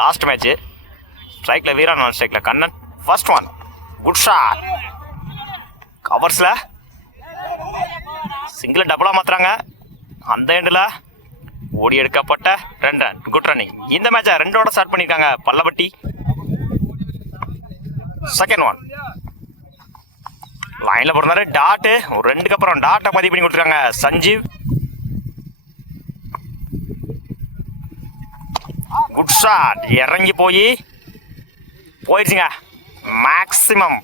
Last match. ஸ்ட்ரைக்கில் வீரா, நான் ஸ்ட்ரைக்கில் Kannan. First one, good shot. கவர்ஸில் சிங்கிள் டபுளாக மாற்றுறாங்க. அந்த எண்டில் ஓடி எடுக்கப்பட்ட 2 ரன், குட் ரன்னிங். இந்த மேட்சை 2 ஸ்டார்ட் பண்ணியிருக்காங்க பல்லவட்டி. செகண்ட் ஒன், லைனில் போடுறாரு டாட்டு. ஒரு 2க்கு அப்புறம் டாட்டை பதிவு பண்ணி கொடுத்துருக்காங்க சஞ்சீவ். குட் ஷாட், இறங்கி போயிடுச்சுங்க. மேக்ஸிமம்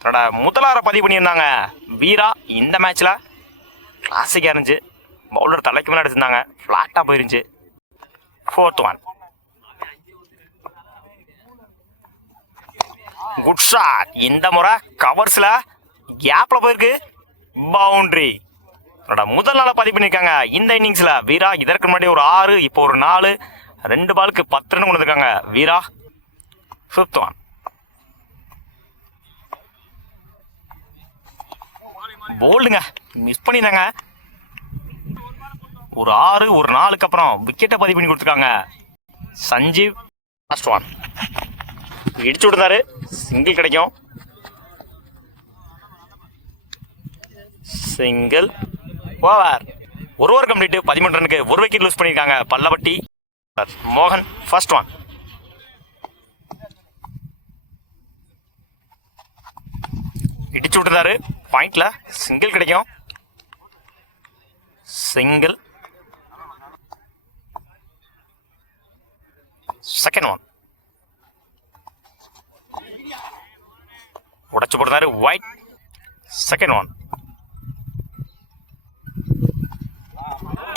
தன்னோட முதலார பதிவு பண்ணியிருந்தாங்க வீரா. இந்த மேட்ச்சில் கிளாசிக்காக இருந்துச்சு. பவுலர் தலைக்கு மேலே அடிச்சிருந்தாங்க, ஃப்ளாட்டாக போயிருந்துச்சு. Fourth one, good shot. இந்த முறை கவர்ஸில் கேப்பில் போயிருக்கு, பவுண்ட்ரி. தன்னோட முதல் நாளை பதிவு பண்ணியிருக்காங்க இந்த இன்னிங்ஸில் வீரா. இதற்கு முன்னாடி ஒரு 6, இப்போ ஒரு 4, 2 பாலுக்கு 10 ரன் கொண்டு வந்திருக்காங்க வீரா. ஃபிஃப்த் ஒன், போல்டுங்க, மிஸ் பண்ணியிருந்தாங்க. ஒரு 6, ஒரு 4க்கு அப்புறம் விக்கெட்டை பதிவு பண்ணி கொடுத்துருக்காங்க சஞ்சீவ். லாஸ்ட் ஒன், இடிச்சு விடுறாரு, சிங்கிள் கிடைக்கும். Single over. ஒரு ஓவர் கம்ப்ளீட். 13 ரனுக்கு ஒரு விக்கெட் லூஸ் பண்ணியிருக்காங்க பல்லவட்டி. மோகன் ஃபர்ஸ்ட் ஒன், இடிச்சு விட்டுறாரு, பாயிண்ட்ல சிங்கிள் கிடைக்கும். சிங்கிள். செகண்ட் ஒன், உடைச்சு போடுறாரு ஒயிட். செகண்ட் ஒன்,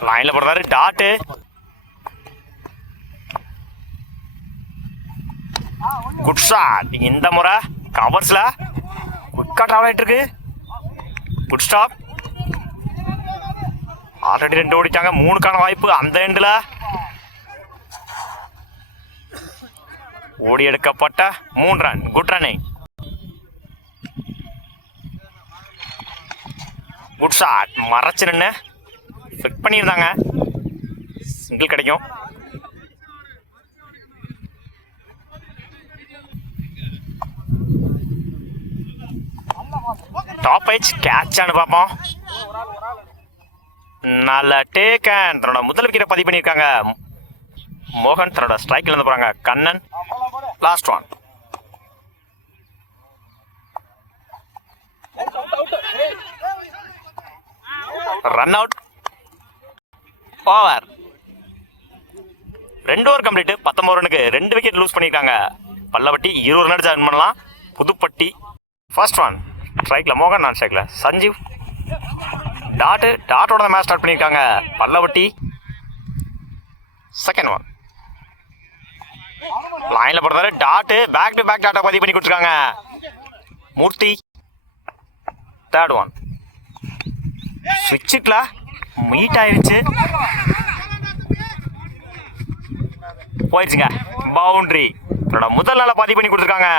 லைன்ல போடுறாரு டாட்டு. Good shot. இந்த முறை கவர்ஸ்ல குட்கா டிராவல் ஆயிட்டு இருக்கு. Good stop. ஆல்ரெடி 2 ஓடிட்டாங்க, 3க்கான வாய்ப்பு. அந்த எண்டில் ஓடி எடுக்கப்பட்ட 3 run, good running. Good shot, மறைச்சு நின்று ஃபிட் பண்ணியிருந்தாங்க, சிங்கிள் கிடைக்கும். டாப் ஏஜ் கேட்சான்னு பார்ப்போம். நல்ல டேக்கன். தன்னோட முதல் விக்கெட்டை பதிவு பண்ணியிருக்காங்க மோகன். தன்னோட ஸ்ட்ரைக்கில் இருந்து போகிறாங்க Kannan. Last one, run out. Over. 2 over complete. 19 ரனுக்கு 2 விக்கெட் லூஸ் பண்ணியிருக்காங்க பல்லவட்டி. 20 ரன் அடிச்சு வின் பண்ணலாம் புதுப்பட்டி. ஃபர்ஸ்ட் ஒன், ஸ்ட்ரைக்கில் மோகன், நான் ஸ்ட்ரைக்கில் சஞ்சீவ். டாட்டோட மேட்ச் ஸ்டார்ட் பண்ணியிருக்காங்க பல்லவட்டி. செகண்ட் ஒன், லைனில் போடுறாரு டாட்டு. பேக் டு பேக் டாட்டா பதிவு பண்ணி கொடுத்துருக்காங்க மூர்த்தி. தேர்ட் ஒன், ஸ்விட்சில் மீட் ஆயிடுச்சு, போயிடுச்சுங்க, பவுண்ட்ரி. தன்னோட முதல் நாளை பதிவு பண்ணி கொடுத்துருக்காங்க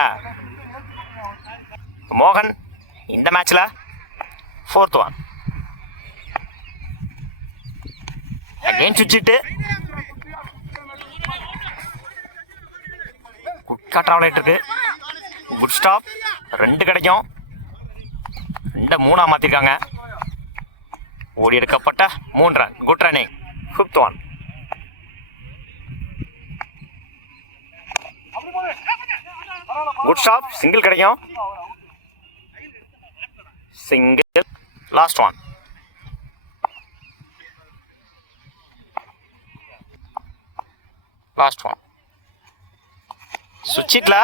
மோகன் இந்த மேட்ச்ல. ஃபோர்த் ஒன், அகைன் சுவிட்சிட்டு குட்கா டிராவல் ஆகிட்டு இருக்கு. Good stop. 2 கிடைக்கும். 2 3ஆ மாற்றிருக்காங்க. ஓடி எடுக்கப்பட்ட 3 run, good running. Fifth one, good stop, single கிடைக்கும். சிங்கிள். லாஸ்ட் ஒன், சுவிட்சிட்ல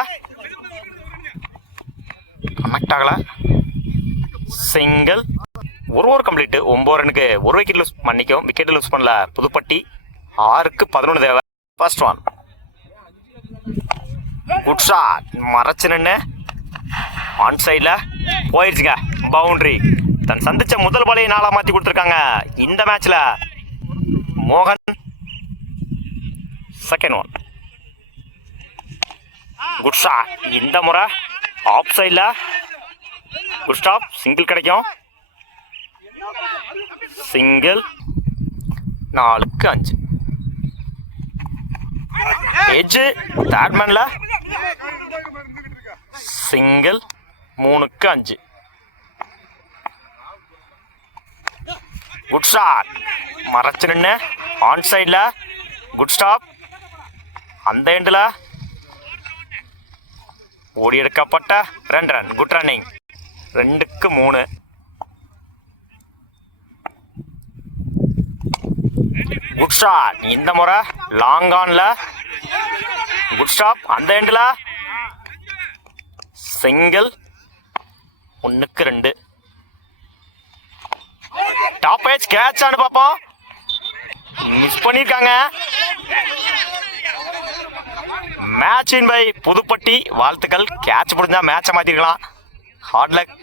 கனெக்ட் ஆகல, சிங்கிள். ஒரு ஓவர் கம்ப்ளீட். 9 ரனுக்கு ஒரு விக்கெட் லூஸ் பண்ணிக்கும். விக்கெட் லூஸ் பண்ணல புதுப்பட்டி. 6க்கு 11 தேவை. First one, good shot. மறைச்சு நின்று ஆன் சைடில் போயிடுச்சுங்க, பவுண்ட்ரி. தன் சந்திச்ச முதல் பாலையை 4ஆ மாற்றி கொடுத்துருக்காங்க இந்த மேட்ச்ல மோகன். Second one, good shot. இந்த முறை ஆஃப் சைடில் குட் ஸ்டாப், சிங்கிள் கிடைக்கும். சிங்கிள். 4க்கு 5. எட்ஜு தேர்ட் மேன்ல சிங்கிள் 3க்கு 5. குட் ஷாட் மறைச்சு நின்று ஆன் சைடில் குட் ஸ்டாப். அந்த எண்டில் ஓடி எடுக்கப்பட்ட 2 ரன். குட் ரன்னிங் 2க்கு 3. குட் ஷாட் இந்த முறை லாங் ஆன்ல குட் ஸ்டாப். அந்த எண்டில் சிங்கிள் 1க்கு 2. டாப் ஏஜ் கேட்ச் ஆனு பார்ப்போம். மிஸ் பண்ணியிருக்காங்க. Match win by Pudupatti. வாழ்த்துக்கள். கேட்ச் பிடிச்சா மேட்சை மாற்றிருக்கலாம். Hard luck.